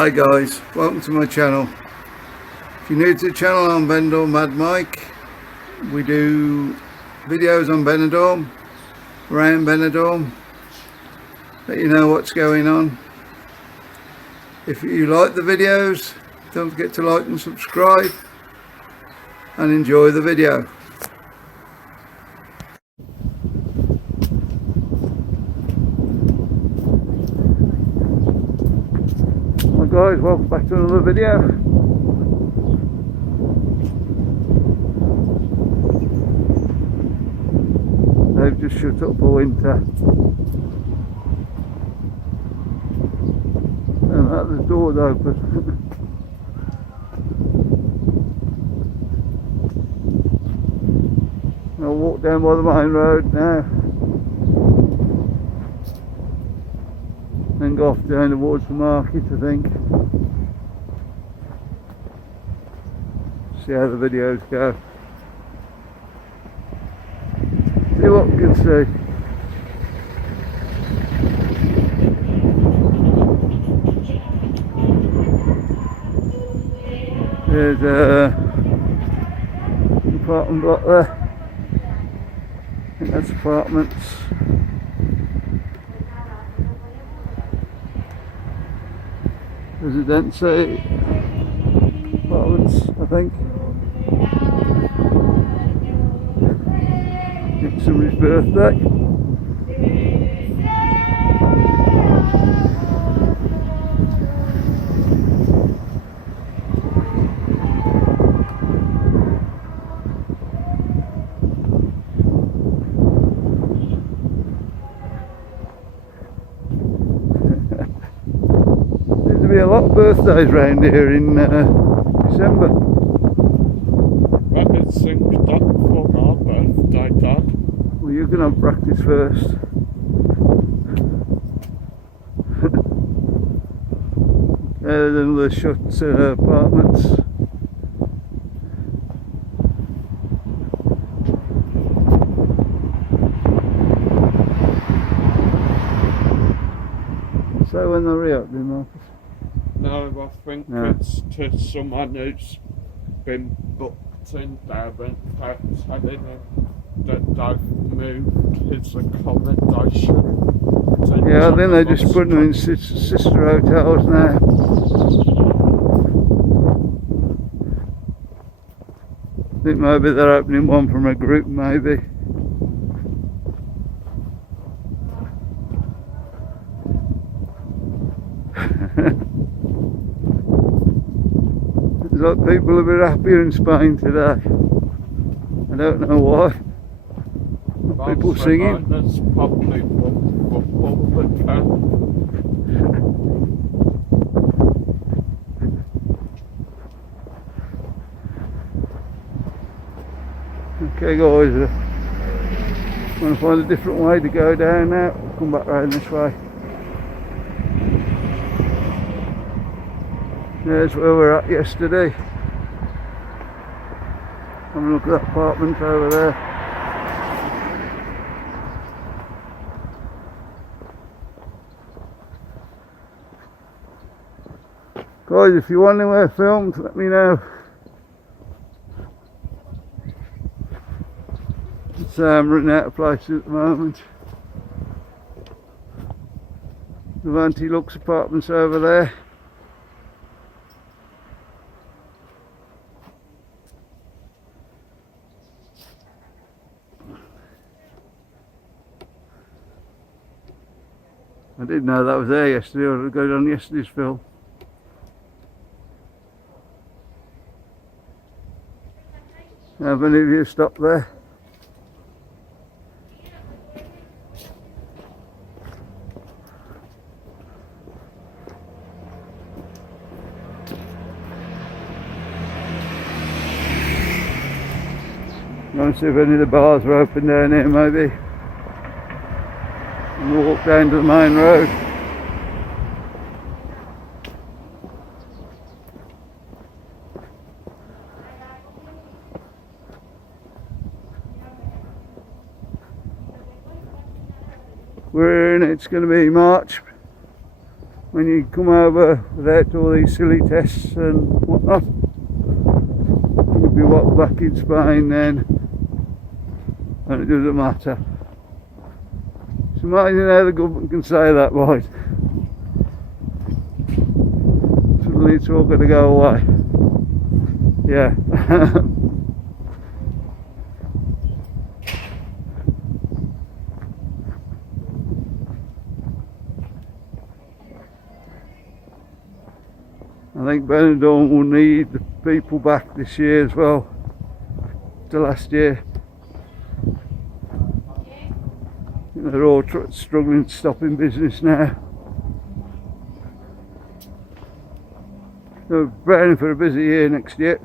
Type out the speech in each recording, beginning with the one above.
Hi guys, welcome to my channel. If you're new to the channel, I'm BENIDORM Mad Mike. We do videos on Benidorm, around Benidorm, let you know what's going on. If you like the videos, don't forget to like and subscribe and enjoy the video. Hi guys, welcome back to another video. They've just shut up for winter. And the door's open. I'll walk down by the main road now. Then go off down towards the market, I think. See how the videos go. See what we can see. There's an apartment block there. I think that's apartments. Residency apartments, I think. It's somebody's birthday. There's to be a lot of birthdays around here in December. That is synced up for our birthday, Dad. Well, you're going to have practice first. There's another shut apartments. So when they're reopening, Marcus? No, I think it's to someone who's been booked in there and they're telling him that they've moved his accommodation. Yeah, I think they're just putting them in sister hotels now. I think maybe they're opening one from a group, maybe. It's like people are a bit happier in Spain today. I don't know why. People singing. There's probably football again. Okay guys, I'm going to find a different way to go down now. I'll come back round this way. There's where we were at yesterday. Have a look at that apartment over there. Guys, if you want anywhere filmed, let me know. I'm running out of places at the moment. The Vanti Lux apartments over there. I didn't know that was there yesterday, or I'd go on yesterday's film. Have any of you stopped there? Go and see if any of the bars are open down here, maybe. And we'll walk down to the main road. We're in, it's going to be March when you come over without all these silly tests and whatnot, you'll be what, back in Spain then, and it doesn't matter. It's amazing how the government can say that, right? Suddenly it's all going to go away. Yeah. I think Benidorm will need the people back this year as well, to last year. They're all struggling to stop in business now. They're preparing for a busy year next year.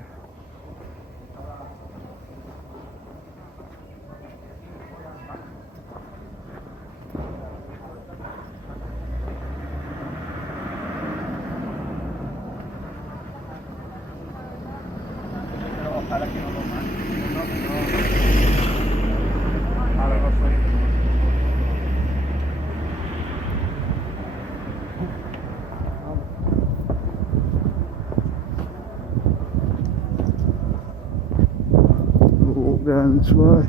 We'll walk down this way.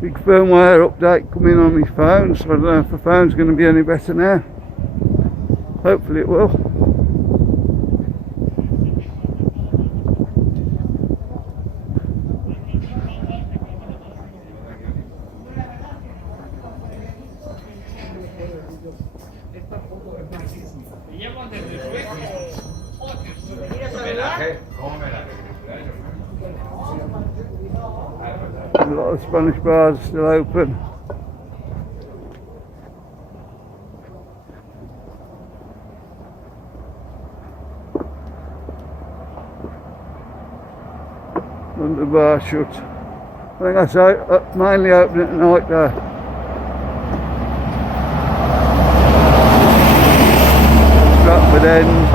Big firmware update coming on my phone, so I don't know if the phone's going to be any better now. Hopefully it will. A lot of Spanish bars are still open. London bar shut. I think that's mainly open at night though. Stratford End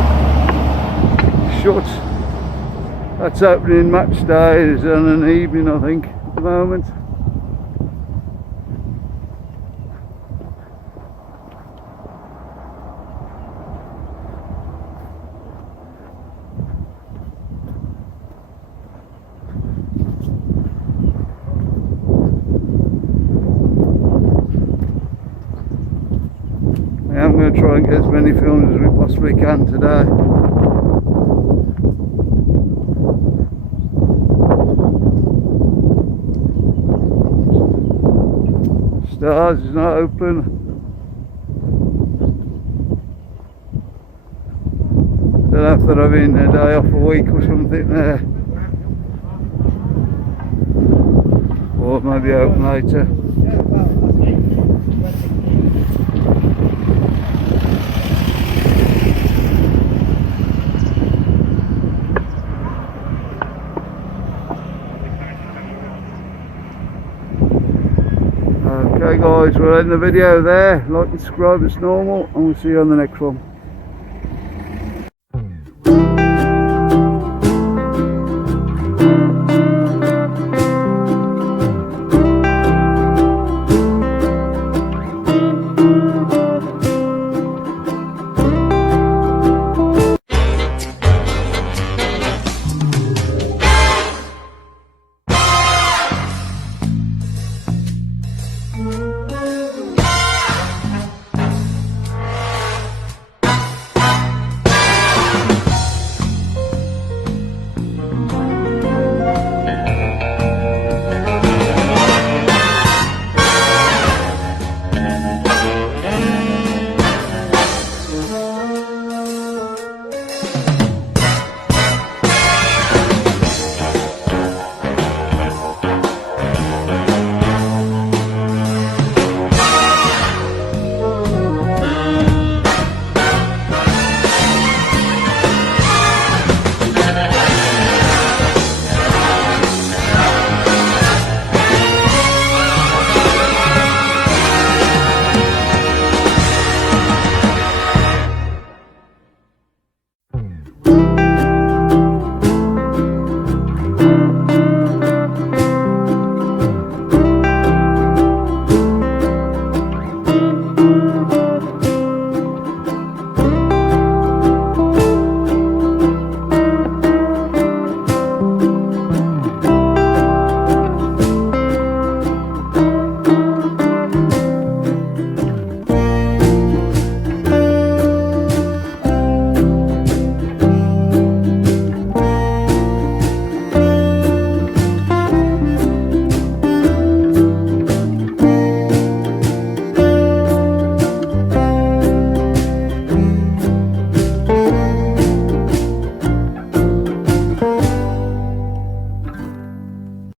shut. That's opening match days on an evening, I think, at the moment. I'm going to try and get as many films as we possibly can today. Stars is not open. Don't know if they're having a day off a week or something there. Or maybe open later. Okay guys, we'll end the video there. Like and subscribe as normal, and we'll see you on the next one.